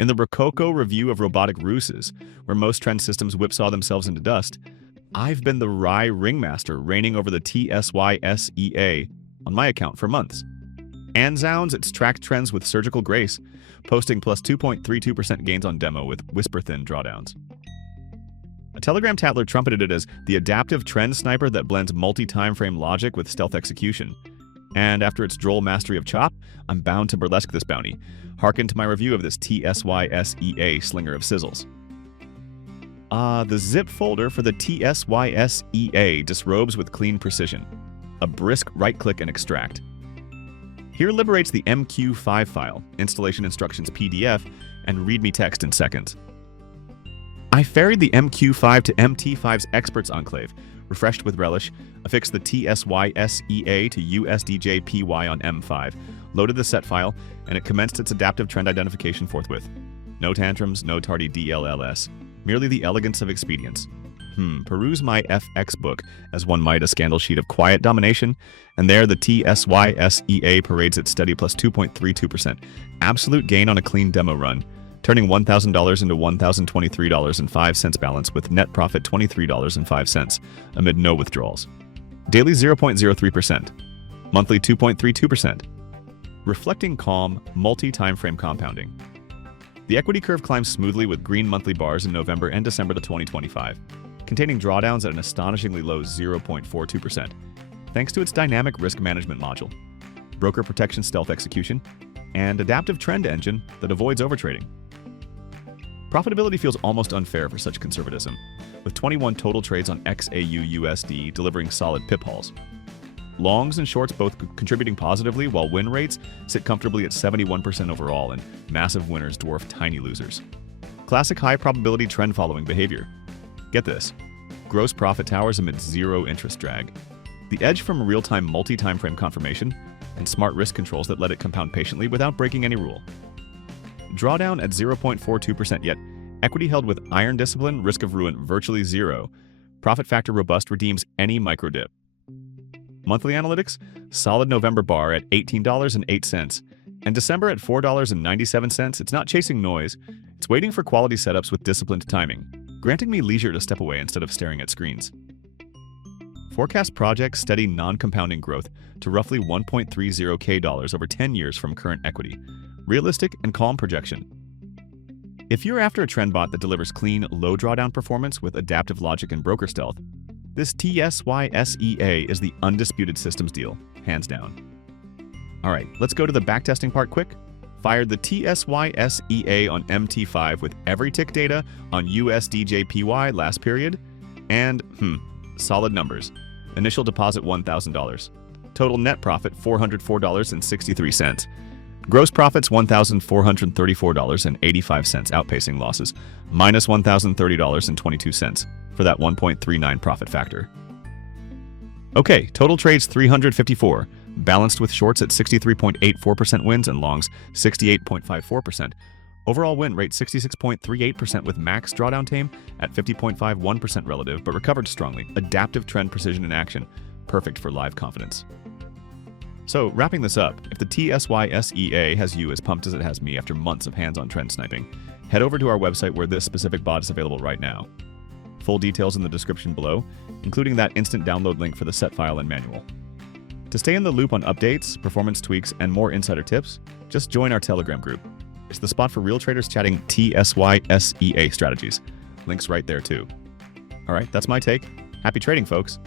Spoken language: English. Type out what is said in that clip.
In the Rococo review of robotic ruses, where most trend systems whipsaw themselves into dust, I've been the wry ringmaster reigning over the TSYS EA on my account for months. And zounds, it's tracked trends with surgical grace, posting plus 2.32% gains on demo with whisper-thin drawdowns. A Telegram tattler trumpeted it as the adaptive trend sniper that blends multi-timeframe logic with stealth execution. And after its droll mastery of chop, I'm bound to burlesque this bounty. Hearken to my review of this TSYS EA slinger of sizzles. The zip folder for the TSYS EA disrobes with clean precision. A brisk right-click and extract. Here liberates the MQ5 file, installation instructions PDF, and readme text in seconds. I ferried the MQ5 to MT5's Experts Enclave, refreshed with relish, affixed the TSYS EA to USDJPY on M5, loaded the set file, and it commenced its adaptive trend identification forthwith. No tantrums, no tardy DLLS, merely the elegance of expedience. Peruse MyFXBook, as one might a scandal sheet of quiet domination, and there the TSYS EA parades its steady plus 2.32%, absolute gain on a clean demo run, turning $1,000 into $1,023.05 balance with net profit $23.05, amid no withdrawals. Daily 0.03%, monthly 2.32%. Reflecting calm, multi-timeframe compounding. The equity curve climbs smoothly with green monthly bars in November and December 2025, containing drawdowns at an astonishingly low 0.42%, thanks to its dynamic risk management module, broker protection stealth execution, and adaptive trend engine that avoids overtrading. Profitability feels almost unfair for such conservatism, with 21 total trades on XAUUSD delivering solid pip hauls. Longs and shorts both contributing positively, while win rates sit comfortably at 71% overall, and massive winners dwarf tiny losers. Classic high probability trend following behavior. Get this: gross profit towers amid zero interest drag. The edge from real-time multi-timeframe confirmation and smart risk controls that let it compound patiently without breaking any rule. Drawdown at 0.42%, yet equity held with iron discipline, risk of ruin virtually zero. Profit factor robust, redeems any micro dip. Monthly analytics, solid November bar at $18.08, and December at $4.97. It's not chasing noise, it's waiting for quality setups with disciplined timing, granting me leisure to step away instead of staring at screens. Forecast projects steady non-compounding growth to roughly $1.30K over 10 years from current equity. Realistic and calm projection. If you're after a trend bot that delivers clean, low drawdown performance with adaptive logic and broker stealth, this TSYS EA is the undisputed systems deal, hands down. Alright, let's go to the backtesting part quick. Fired the TSYS EA on MT5 with every tick data on USDJPY last period, and solid numbers. Initial deposit $1,000. Total net profit $404.63. Gross profits $1,434.85, outpacing losses, minus $1,030.22 for that 1.39 profit factor. Okay, total trades 354, balanced with shorts at 63.84% wins and longs 68.54%. Overall win rate 66.38% with max drawdown tame at 50.51% relative, but recovered strongly. Adaptive trend precision in action, perfect for live confidence. So, wrapping this up, if the TSYS EA has you as pumped as it has me after months of hands-on trend sniping, head over to our website where this specific bot is available right now. Full details in the description below, including that instant download link for the set file and manual. To stay in the loop on updates, performance tweaks, and more insider tips, just join our Telegram group. It's the spot for real traders chatting TSYS EA strategies. Links right there too. Alright, that's my take. Happy trading, folks.